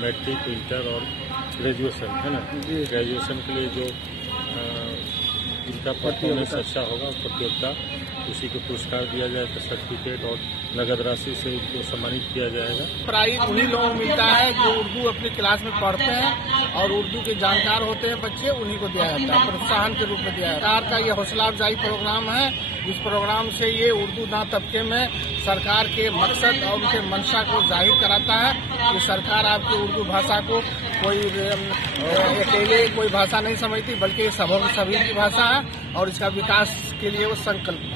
Matric, inter और graduation, है ना। ग्रेजुएशन के लिए जो जिनका परफॉर्मेंस अच्छा होगा प्रतियोगिता, उसी को पुरस्कार दिया जाएगा, सर्टिफिकेट और नगद राशि से उनको सम्मानित किया जाएगा। प्राइज उन्हीं लोगों को मिलता है जो उर्दू अपनी क्लास में पढ़ते हैं और उर्दू के जानकार होते हैं बच्चे, उन्हीं को दिया जाता है, प्रोत्साहन के रूप में दिया जाता है। सरकार का ये हौसला अफजाई प्रोग्राम है। इस प्रोग्राम से ये उर्दू दां तबके में सरकार के मकसद और उनके मंशा को जाहिर कराता है कि सरकार आपकी उर्दू भाषा को कोई अकेले कोई भाषा नहीं समझती, बल्कि सभी की भाषा है और इसका विकास के लिए वो संकल्प